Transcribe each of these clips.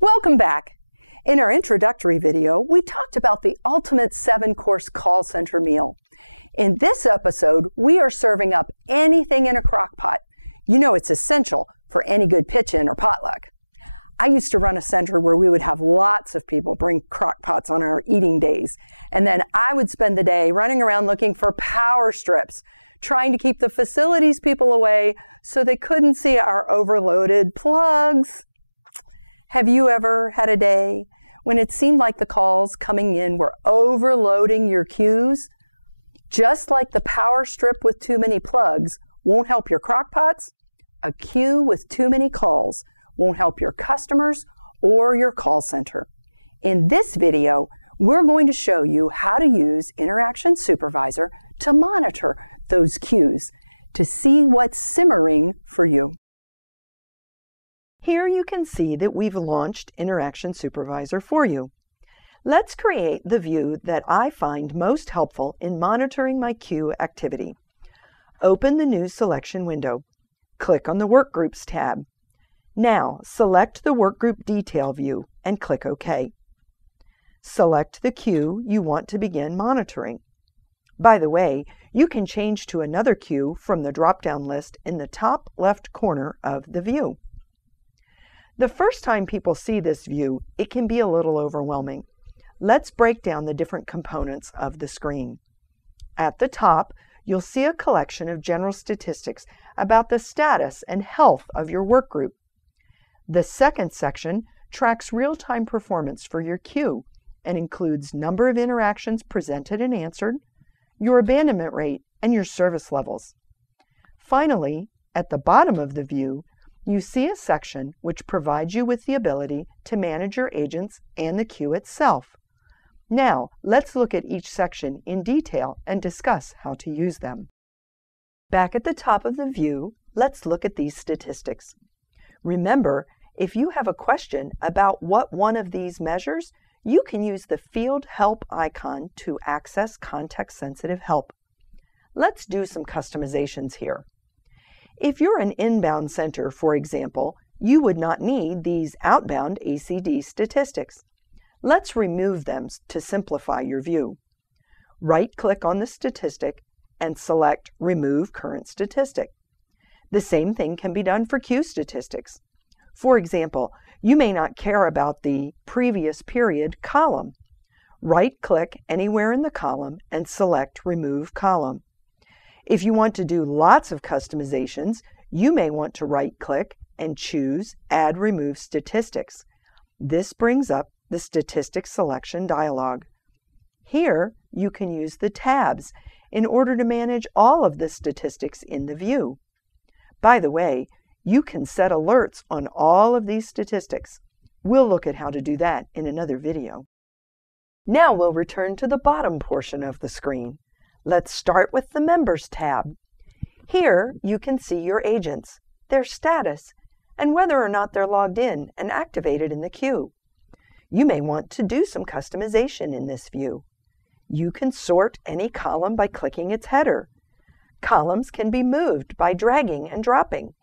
Welcome back. In our introductory video, we talked about the ultimate 7-course call center meal. In this episode, we are serving up anything in a crock pot. You know it's essential for any good pitch-in or potluck. I used to run a center where we would have lots of people bring crock pots on our eating days, and then I would spend the day running around looking for power strips, trying to keep the facilities people away so they couldn't see our overloaded plugs. Have you ever had a day when it seemed like the calls coming in were overloading your queues? Just like the power strip with too many plugs won't help your crock pots, a queue with too many calls won't help your customers or your call center. In this video, we're going to show you how to use Interaction Supervisor to monitor those queues to see what's simmering for you. Here you can see that we've launched Interaction Supervisor for you. Let's create the view that I find most helpful in monitoring my queue activity. Open the new selection window. Click on the Workgroups tab. Now select the Workgroup Detail view and click OK. Select the queue you want to begin monitoring. By the way, you can change to another queue from the drop-down list in the top left corner of the view. The first time people see this view, it can be a little overwhelming. Let's break down the different components of the screen. At the top, you'll see a collection of general statistics about the status and health of your work group. The second section tracks real-time performance for your queue and includes number of interactions presented and answered, your abandonment rate, and your service levels. Finally, at the bottom of the view, you see a section which provides you with the ability to manage your agents and the queue itself. Now, let's look at each section in detail and discuss how to use them. Back at the top of the view, let's look at these statistics. Remember, if you have a question about what one of these measures, you can use the Field Help icon to access context-sensitive help. Let's do some customizations here. If you're an inbound center, for example, you would not need these outbound ACD statistics. Let's remove them to simplify your view. Right-click on the statistic and select Remove Current Statistic. The same thing can be done for queue statistics. For example, you may not care about the previous period column. Right-click anywhere in the column and select Remove Column. If you want to do lots of customizations, you may want to right-click and choose Add Remove Statistics. This brings up the Statistics Selection dialog. Here, you can use the tabs in order to manage all of the statistics in the view. By the way, you can set alerts on all of these statistics. We'll look at how to do that in another video. Now we'll return to the bottom portion of the screen. Let's start with the Members tab. Here you can see your agents, their status, and whether or not they're logged in and activated in the queue. You may want to do some customization in this view. You can sort any column by clicking its header. Columns can be moved by dragging and dropping.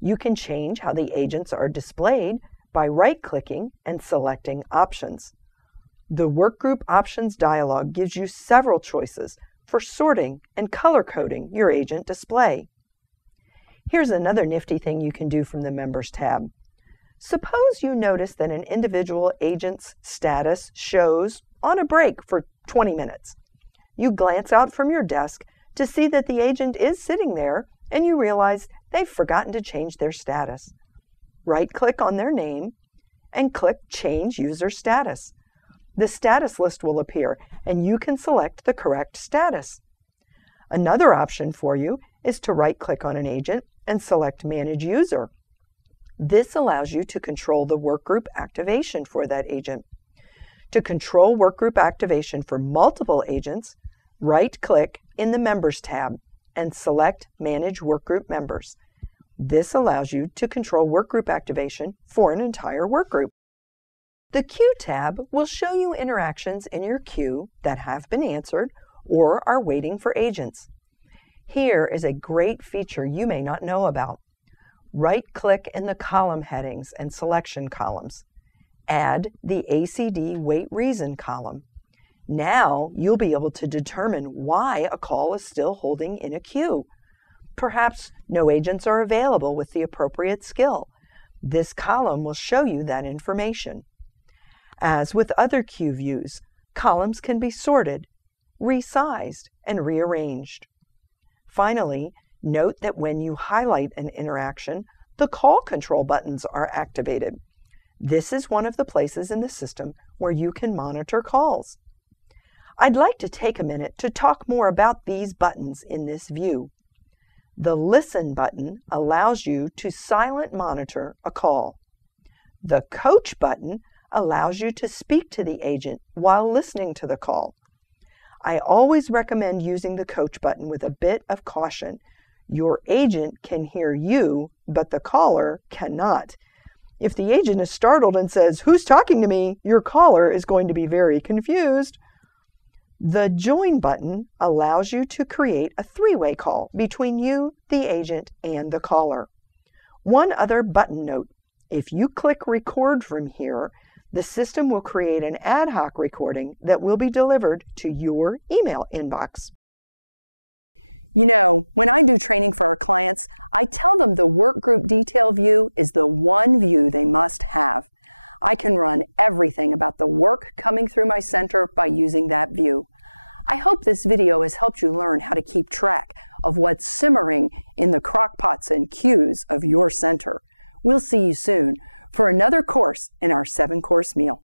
You can change how the agents are displayed by right-clicking and selecting Options. The Workgroup Options dialog gives you several choices for sorting and color-coding your agent display. Here's another nifty thing you can do from the Members tab. Suppose you notice that an individual agent's status shows on a break for 20 minutes. You glance out from your desk to see that the agent is sitting there and you realize they've forgotten to change their status. Right-click on their name and click Change User Status. The status list will appear, and you can select the correct status. Another option for you is to right-click on an agent and select Manage User. This allows you to control the workgroup activation for that agent. To control workgroup activation for multiple agents, right-click in the Members tab and select Manage Workgroup Members. This allows you to control workgroup activation for an entire workgroup. The Queue tab will show you interactions in your queue that have been answered or are waiting for agents. Here is a great feature you may not know about. Right-click in the column headings and selection columns. Add the ACD Wait Reason column. Now you'll be able to determine why a call is still holding in a queue. Perhaps no agents are available with the appropriate skill. This column will show you that information. As with other queue views, columns can be sorted, resized, and rearranged. Finally, note that when you highlight an interaction, the call control buttons are activated. This is one of the places in the system where you can monitor calls. I'd like to take a minute to talk more about these buttons in this view. The Listen button allows you to silent monitor a call. The Coach button allows you to speak to the agent while listening to the call. I always recommend using the Coach button with a bit of caution. Your agent can hear you, but the caller cannot. If the agent is startled and says, "Who's talking to me?" your caller is going to be very confused. The Join button allows you to create a three-way call between you, the agent, and the caller. One other button note: if you click Record from here, the system will create an ad hoc recording that will be delivered to your email inbox. You know, when I do training for our clients, I tell them the workgroup detail view is the one view they must have. I can run everything about the work coming through my center by using that view. I hope this video has helped you learn how to keep track of what's simmering in the crockpots and queues of your center. We'll see you soon for another course in our 7-course meal.